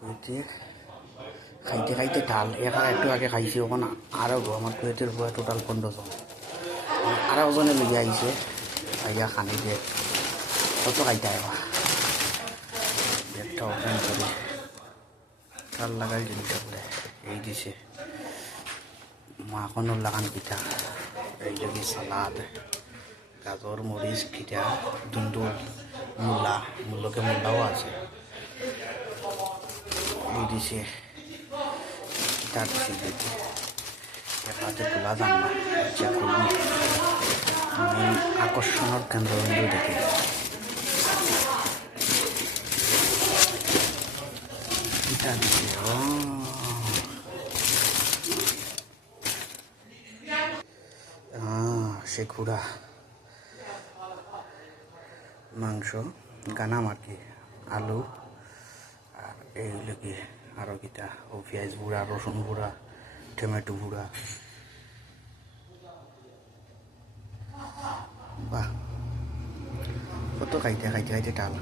কুয়েতের খাইতে খাইতে ঢাল এখানে একটু আগে খাইছি ওখানে আরও আমার কুয়েতের পুরো টোটাল 15 জন আরও জনে লিগে আইছে আইয়া খানি দিয়ে কত খাইতে আইবা একটা ওপেন করে তার লাগাই জিনিসটা করে এই দিছে মাখনের লাগান পিঠা এই লগে সালাদ গাজর মরিচ পিঠা দুন্দুল মূল্যকে মূল্যাও আছে এই দিছে পিঠা দিছে দিতে হাতে তোলা যান না ইচ্ছা করবি মেন আকর্ষণের কেন্দ্রবিন্দু দেখে পিঠা দিছে সে ঘোড়া মাংস গানাম আর কি আলু আর এই লোকে আরও কিটা ও পেঁয়াজ বুড়া রসুন বুড়া টমেটো বুড়া বাহ কত খাইতে খাইতে খাইতে টাল